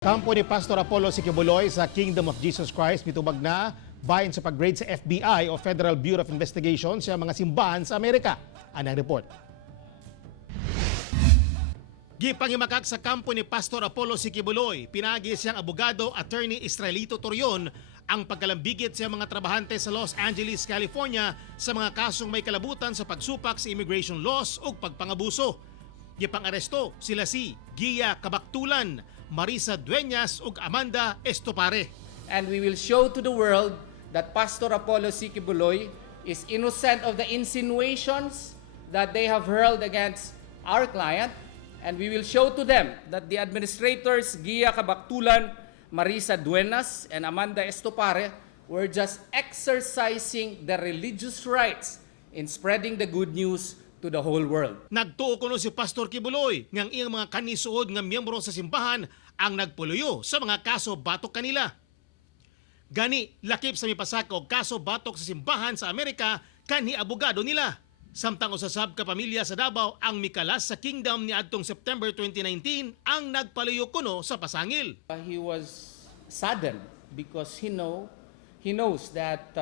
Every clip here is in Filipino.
Kampo ni Pastor Apollo Sikibuloy sa Kingdom of Jesus Christ mitubag na bayan sa pag-grade sa FBI o Federal Bureau of Investigation sa mga simbahan sa Amerika. Anang report. Gipangimakak sa kampo ni Pastor Apollo Sikibuloy, pinagi siyang abogado attorney Israelito Torion ang pagkalambigit sa mga trabahante sa Los Angeles, California sa mga kasong may kalabutan sa pagsupak sa immigration laws o pagpangabuso. Gipang-aresto sila si Gia Kabaktulan, Marisa Dueñas ug Amanda Estopare. And we will show to the world that Pastor Apollo Sikibuloy is innocent of the insinuations that they have hurled against our client. And we will show to them that the administrators Gia Kabaktulan, Marisa Dueñas, and Amanda Estopare were just exercising their religious rights in spreading the good news to the whole world. Nagtuo kuno si Pastor Kibuloy ngang iyang mga kanisuod nga miyembro sa simbahan ang nagpuluyo sa mga kaso batok kanila. Gani lakip sa mipasaka og kaso batok sa simbahan sa Amerika kanhi abogado nila. Samtang usasab ka pamilya sa Davao ang mikalas sa kingdom ni adtong September 2019 ang nagpaluyo kuno sa pasangil. He was saddened because he knows that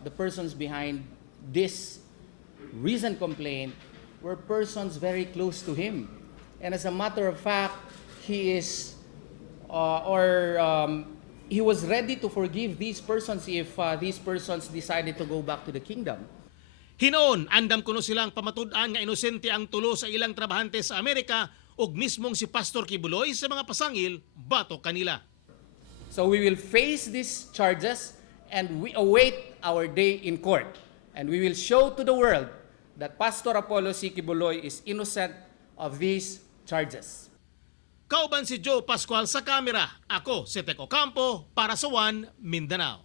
the persons behind this recent complaint were persons very close to him. And as a matter of fact, he is he was ready to forgive these persons if these persons decided to go back to the kingdom. Hinoon, andam kuno silang pamatud-an nga inosente ang tulo sa ilang trabahante sa Amerika ug mismong si Pastor Kibuloy sa mga pasangil batok kanila. So we will face these charges and we await our day in court. And we will show to the world that Pastor Apollo Sikibuloy is innocent of these charges. Kauban si Joe Pascual sa kamera. Ako si Teko Campo para sa One Mindanao.